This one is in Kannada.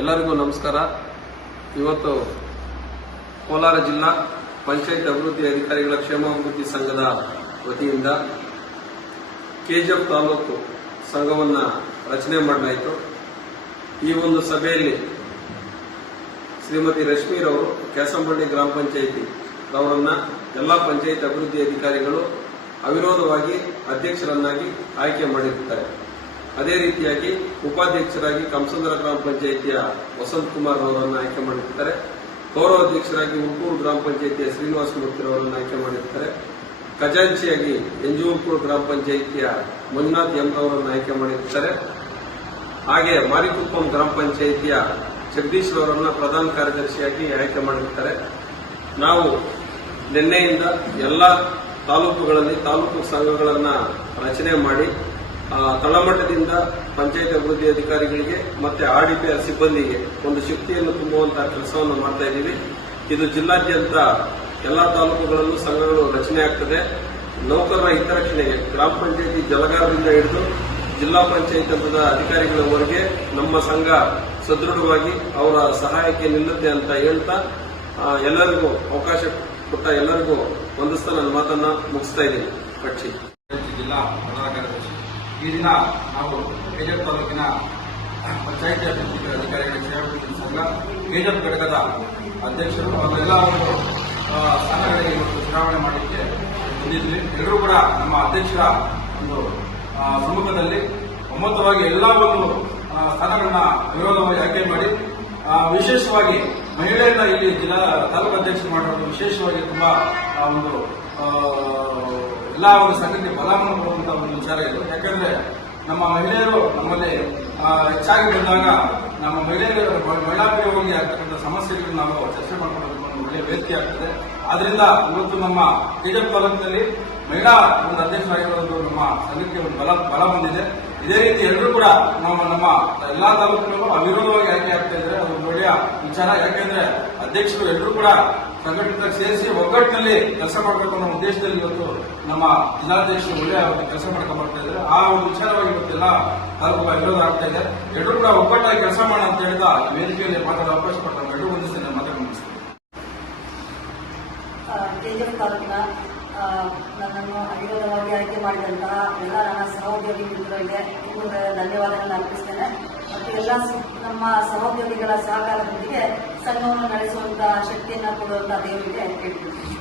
ಎಲ್ಲರಿಗೂ ನಮಸ್ಕಾರ. ಇವತ್ತು ಕೋಲಾರ ಜಿಲ್ಲಾ ಪಂಚಾಯತ್ ಅಭಿವೃದ್ಧಿ ಅಧಿಕಾರಿಗಳ ಕ್ಷೇಮಾಭಿವೃದ್ಧಿ ಸಂಘದ ವತಿಯಿಂದ ಕೆಜಿಎಫ್ ತಾಲೂಕು ಸಂಘವನ್ನು ರಚನೆ ಮಾಡಲಾಯಿತು. ಈ ಒಂದು ಸಭೆಯಲ್ಲಿ ಶ್ರೀಮತಿ ರಶ್ಮಿರವರು ಕ್ಯಾಸಂಬಳ್ಳಿ ಗ್ರಾಮ ಪಂಚಾಯಿತಿ ಅವರನ್ನ ಎಲ್ಲ ಪಂಚಾಯತ್ ಅಭಿವೃದ್ಧಿ ಅಧಿಕಾರಿಗಳು ಅವಿರೋಧವಾಗಿ ಅಧ್ಯಕ್ಷರನ್ನಾಗಿ ಆಯ್ಕೆ ಮಾಡಿರುತ್ತಾರೆ. ಅದೇ ರೀತಿಯಾಗಿ ಉಪಾಧ್ಯಕ್ಷರಾಗಿ ಕಂಸಂದ್ರ ಗ್ರಾಮ ಪಂಚಾಯಿತಿಯ ವಸಂತ್ ಕುಮಾರ್ ಅವರನ್ನು ಆಯ್ಕೆ ಮಾಡಿರುತ್ತಾರೆ. ಗೌರವಾಧ್ಯಕ್ಷರಾಗಿ ಉರ್ಕೂರು ಗ್ರಾಮ ಪಂಚಾಯಿತಿಯ ಶ್ರೀನಿವಾಸ ಮೂರ್ತಿರವರನ್ನು ಆಯ್ಕೆ ಮಾಡಿರುತ್ತಾರೆ. ಖಜಾಂಚಿಯಾಗಿ ಎಂಜೂರ್ಕೂರು ಗ್ರಾಮ ಪಂಚಾಯಿತಿಯ ಮಂಜುನಾಥ್ ಎಂ ಅವರನ್ನು ಆಯ್ಕೆ ಮಾಡಿರುತ್ತಾರೆ. ಹಾಗೆ ಮಾರಿಕುಪ್ಪಂ ಗ್ರಾಮ ಪಂಚಾಯಿತಿಯ ಜಗದೀಶ್ ಅವರನ್ನ ಪ್ರಧಾನ ಕಾರ್ಯದರ್ಶಿಯಾಗಿ ಆಯ್ಕೆ ಮಾಡಿರುತ್ತಾರೆ. ನಾವು ನಿನ್ನೆಯಿಂದ ಎಲ್ಲ ತಾಲೂಕುಗಳಲ್ಲಿ ತಾಲೂಕು ಸಂಘಗಳನ್ನು ರಚನೆ ಮಾಡಿ ತಳಮಟ್ಟದಿಂದ ಪಂಚಾಯತ್ ಅಭಿವೃದ್ಧಿ ಅಧಿಕಾರಿಗಳಿಗೆ ಮತ್ತೆ ಆರ್ಡಿಪಿಆರ್ ಸಿಬ್ಬಂದಿಗೆ ಒಂದು ಶಕ್ತಿಯನ್ನು ತುಂಬುವಂತಹ ಕೆಲಸವನ್ನು ಮಾಡ್ತಾ ಇದ್ದೀವಿ. ಇದು ಜಿಲ್ಲಾದ್ಯಂತ ಎಲ್ಲಾ ತಾಲೂಕುಗಳಲ್ಲೂ ಸಂಘಗಳು ರಚನೆ ಆಗ್ತದೆ. ನೌಕರರ ಹಿತರಕ್ಷಣೆಗೆ ಗ್ರಾಮ ಪಂಚಾಯತಿ ಜಲಗಾರರಿಂದ ಹಿಡಿದು ಜಿಲ್ಲಾ ಪಂಚಾಯತ್ ಹಂತದ ಅಧಿಕಾರಿಗಳವರೆಗೆ ನಮ್ಮ ಸಂಘ ಸದೃಢವಾಗಿ ಅವರ ಸಹಾಯಕ್ಕೆ ನಿಲ್ಲುತ್ತೆ ಅಂತ ಹೇಳ್ತಾ ಎಲ್ಲರಿಗೂ ಅವಕಾಶ ಕೊಟ್ಟ ಎಲ್ಲರಿಗೂ ವಂದಿಸ್ತಾ ನನ್ನ ಮಾತನ್ನ ಮುಗಿಸ್ತಾ ಇದ್ದೀನಿ. ಪಕ್ಷಿ ಜಿಲ್ಲಾ ಪ್ರಧಾನ ಕಾರ್ಯದರ್ಶಿ. ಈ ದಿನ ನಾವು ಕೆಜಿಎಫ್ ತಾಲೂಕಿನ ಪಂಚಾಯಿತಿ ಅಭಿವೃದ್ಧಿ ಅಧಿಕಾರಿಗಳ ಕ್ಷೇಮಾಭಿವೃದ್ಧಿ ಸಂಘ ಕೆಜಿಎಫ್ ಘಟಕದ ಅಧ್ಯಕ್ಷರು ಅವರೆಲ್ಲ ಒಂದು ಸಂಘಗಳಿಗೆ ಇವತ್ತು ಚುನಾವಣೆ ಮಾಡಲಿಕ್ಕೆ ಬಂದಿದ್ವಿ. ಎಲ್ಲರೂ ಕೂಡ ನಮ್ಮ ಅಧ್ಯಕ್ಷರ ಒಂದು ಸಮ್ಮುಖದಲ್ಲಿ ಒಮ್ಮತವಾಗಿ ಎಲ್ಲ ಒಂದು ಸ್ಥಾನಗಳನ್ನ ವಿರೋಧವಾಗಿ ಆಯ್ಕೆ ಮಾಡಿ ವಿಶೇಷವಾಗಿ ಮಹಿಳೆಯನ್ನ ಇಲ್ಲಿ ಜಿಲ್ಲಾ ತಾಲೂಕು ಅಧ್ಯಕ್ಷರು ಮಾಡೋದು ವಿಶೇಷವಾಗಿ ತುಂಬಾ ಒಂದು ಎಲ್ಲ ಒಂದು ಸಂಘಕ್ಕೆ ಬಲವನ್ನು ಕೊಡುವಂತಹ ಒಂದು ವಿಚಾರ ಇದು. ಯಾಕಂದ್ರೆ ನಮ್ಮ ಮಹಿಳೆಯರು ನಮ್ಮಲ್ಲಿ ಹೆಚ್ಚಾಗಿ ಬಂದಾಗ ನಮ್ಮ ಮಹಿಳಾ ಪ್ರಿಯವಾಗಿ ಆಗ್ತಕ್ಕಂಥ ಸಮಸ್ಯೆಗಳನ್ನು ನಾವು ಚರ್ಚೆ ಮಾಡ್ಕೊಳ್ಳೋದಕ್ಕೆ ಒಂದು ಒಳ್ಳೆಯ ವೇದಿಕೆ ಆಗ್ತದೆ. ಆದ್ರಿಂದ ಇವತ್ತು ನಮ್ಮ ಕೆಜಿಎಫ್ ತಾಲೂಕಿನಲ್ಲಿ ಮಹಿಳಾ ಒಂದು ಅಧ್ಯಕ್ಷರಾಗಿರೋದು ನಮ್ಮ ಸಂಘಕ್ಕೆ ಒಂದು ಬಲ ಬಂದಿದೆ. ಇದೇ ರೀತಿ ಎಲ್ಲರೂ ಕೂಡ ನಮ್ಮ ಎಲ್ಲಾ ತಾಲೂಕುಗಳು ಅವಿರೋಧವಾಗಿ ಆಯ್ಕೆ ಆಗ್ತಾ ಇದ್ದಾರೆ. ಅದು ಒಂದು ಒಳ್ಳೆಯ ವಿಚಾರ. ಯಾಕೆಂದ್ರೆ ಅಧ್ಯಕ್ಷರು ಎಲ್ಲರೂ ಕೂಡ ಸಂಘಟಿತ ಸೇರಿಸಿ ಒಗ್ಗಟ್ಟಿನಲ್ಲಿ ಕೆಲಸ ಮಾಡಬೇಕು ಅನ್ನೋ ಉದ್ದೇಶದಲ್ಲಿ ಇವತ್ತು ನಮ್ಮ ಜಿಲ್ಲಾಧ್ಯಕ್ಷರು ಒಳ್ಳೆಯ ಕೆಲಸ ಮಾಡ್ಕೊಂಡು ಬರ್ತಾ ಇದ್ದಾರೆ. ಆ ಒಂದು ವಿಚಾರವಾಗಿ ಇವತ್ತೆಲ್ಲ ತಾಲೂಕು ವಿರೋಧ ಆಗ್ತಾ ಇದೆ. ಎಲ್ಲರೂ ಕೂಡ ಒಗ್ಗಟ್ಟಾಗಿ ಕೆಲಸ ಮಾಡೋಣ ಅಂತ ಹೇಳಿದ ವೇದಿಕೆಯಲ್ಲಿ ಮಾತಾಡೋ ಅವಕಾಶ ಕೊಟ್ಟ ಎಲ್ಲರೂ ಒಂದಿಸ್ತೇನೆ ಮಾತಾಡಿ ಮುಗಿಸ್ತೇನೆ. ಕೆಜಿಎಫ್ ತಾಲೂಕಿನ ನನ್ನನ್ನು ಅವಿರೋಧವಾಗಿ ಆಯ್ಕೆ ಮಾಡಿದಂತಹ ಎಲ್ಲ ನನ್ನ ಸಹೋದ್ಯೋಗಿ ಮಿತ್ರರಿಗೆ ಧನ್ಯವಾದಗಳನ್ನು ಅರ್ಪಿಸ್ತೇನೆ. ಮತ್ತು ಎಲ್ಲ ನಮ್ಮ ಸಹೋದ್ಯೋಗಿಗಳ ಸಹಕಾರದೊಂದಿಗೆ ಸಂಘವನ್ನು ನಡೆಸುವಂತಹ ಶಕ್ತಿಯನ್ನು ಕೊಡುವಂತಹ ದೇವರಿಗೆ ಕೇಳ್ತೀನಿ.